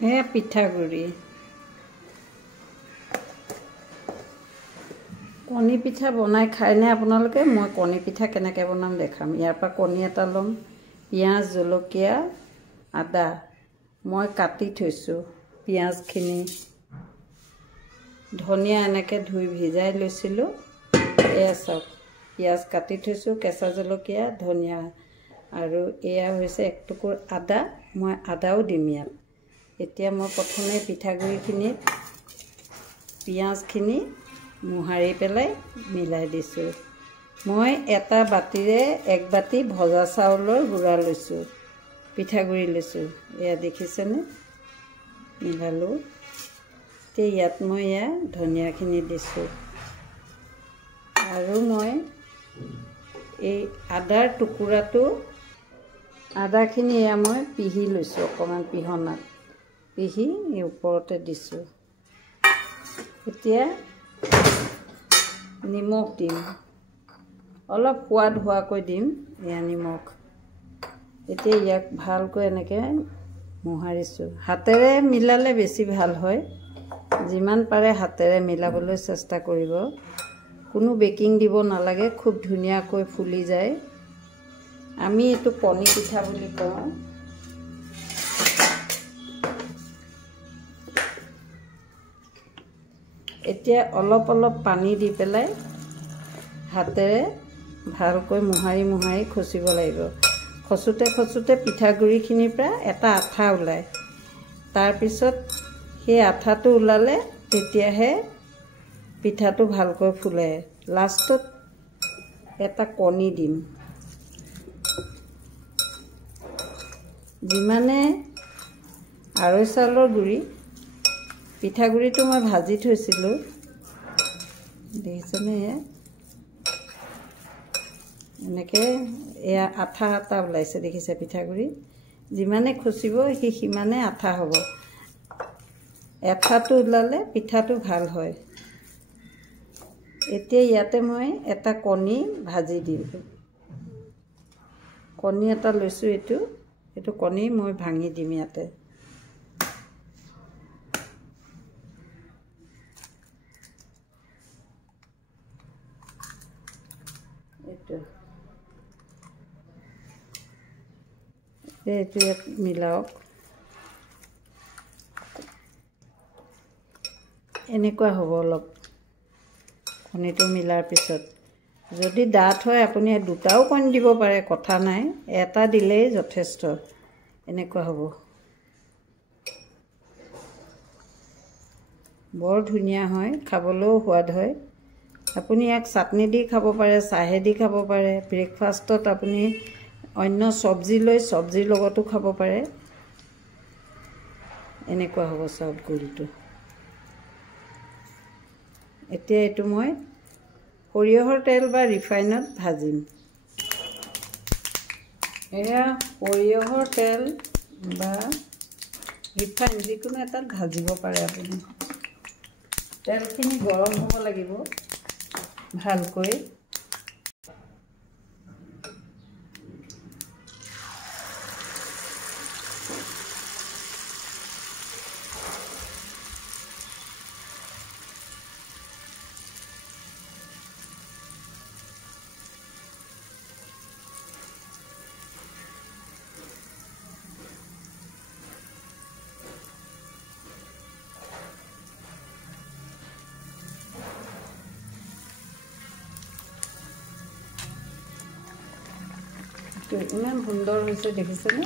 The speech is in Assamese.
এয়া পিঠাগুড়ি কণী পিঠা বনাই খায়নে আপোনালোকে মই কণী পিঠা কেনেকৈ বনাম দেখাম ইয়াৰ পৰা কণী এটা ল'ম পিঁয়াজ জলকীয়া আদা মই কাটি থৈছোঁ পিঁয়াজখিনি ধনিয়া এনেকৈ ধুই ভিজাই লৈছিলোঁ এয়া চাওক পিঁয়াজ কাটি থৈছোঁ কেঁচা জলকীয়া ধনিয়া আৰু এয়া হৈছে এক টুকুৰ আদা মই আদাও দিম ইয়াত এতিয়া মই প্ৰথমে পিঠাগুড়িখিনিত পিঁয়াজখিনি মোহাৰি পেলাই মিলাই দিছোঁ মই এটা বাতিৰে এক বাতি ভজা চাউলৰ গুড়া লৈছোঁ পিঠাগুড়ি লৈছোঁ এয়া দেখিছেনে মিলালোঁ এতিয়া ইয়াত মই এয়া ধনিয়াখিনি দিছোঁ আৰু মই এই আদাৰ টুকুৰাটো আদাখিনি এয়া মই পিহি লৈছোঁ অকণমান পিহনাত পিহি এই ওপৰতে দিছোঁ এতিয়া নিমখ দিম অলপ সোৱাদ হোৱাকৈ দিম এয়া নিমখ এতিয়া ইয়াক ভালকৈ এনেকৈ মোহাৰিছোঁ হাতেৰে মিলালে বেছি ভাল হয় যিমান পাৰে হাতেৰে মিলাবলৈ চেষ্টা কৰিব কোনো বেকিং দিব নালাগে খুব ধুনীয়াকৈ ফুলি যায় আমি এইটো কণী পিঠা বুলি কওঁ এতিয়া অলপ অলপ পানী দি পেলাই হাতেৰে ভালকৈ মোহাৰি মোহাৰি খচিব লাগিব খচোতে খচোতে পিঠাগুড়িখিনিৰ পৰা এটা আঠা ওলায় তাৰপিছত সেই আঠাটো ওলালে তেতিয়াহে পিঠাটো ভালকৈ ফুলে লাষ্টত এটা কণী দিম যিমানে আৰৈ চাউলৰ গুড়ি পিঠাগুড়িটো মই ভাজি থৈছিলোঁ দেখিছেনে এনেকৈ এয়া আঠা আঠা ওলাইছে দেখিছে পিঠাগুড়ি যিমানে খচিব সেই সিমানে আঠা হ'ব আঠাটো ওলালে পিঠাটো ভাল হয় এতিয়া ইয়াতে মই এটা কণী ভাজি দিম কণী এটা লৈছোঁ এইটো কণী মই ভাঙি দিম ইয়াতে এইটো ইয়াত মিলাওক এনেকুৱা হ'ব অলপ কণীটো মিলাৰ পিছত যদি ডাঠ হয় আপুনি দুটাও কণী দিব পাৰে কথা নাই এটা দিলেই যথেষ্ট এনেকুৱা হ'ব বৰ ধুনীয়া হয় খাবলৈও সোৱাদ হয় আপুনি ইয়াক চাটনি দি খাব পাৰে চাহেদি খাব পাৰে ব্ৰেকফাষ্টত আপুনি অন্য চব্জি লৈ চব্জিৰ লগতো খাব পাৰে এনেকুৱা হ'ব চাউল গুড়িটো এতিয়া এইটো মই সৰিয়হৰ তেল বা ৰিফাইনত ভাজিম এয়া সৰিয়হৰ তেল বা ৰিফাইন যিকোনো এটাত ভাজিব পাৰে আপুনি তেলখিনি গৰম হ'ব লাগিব ভালকৈ ইমান সুন্দৰ হৈছে দেখিছেনে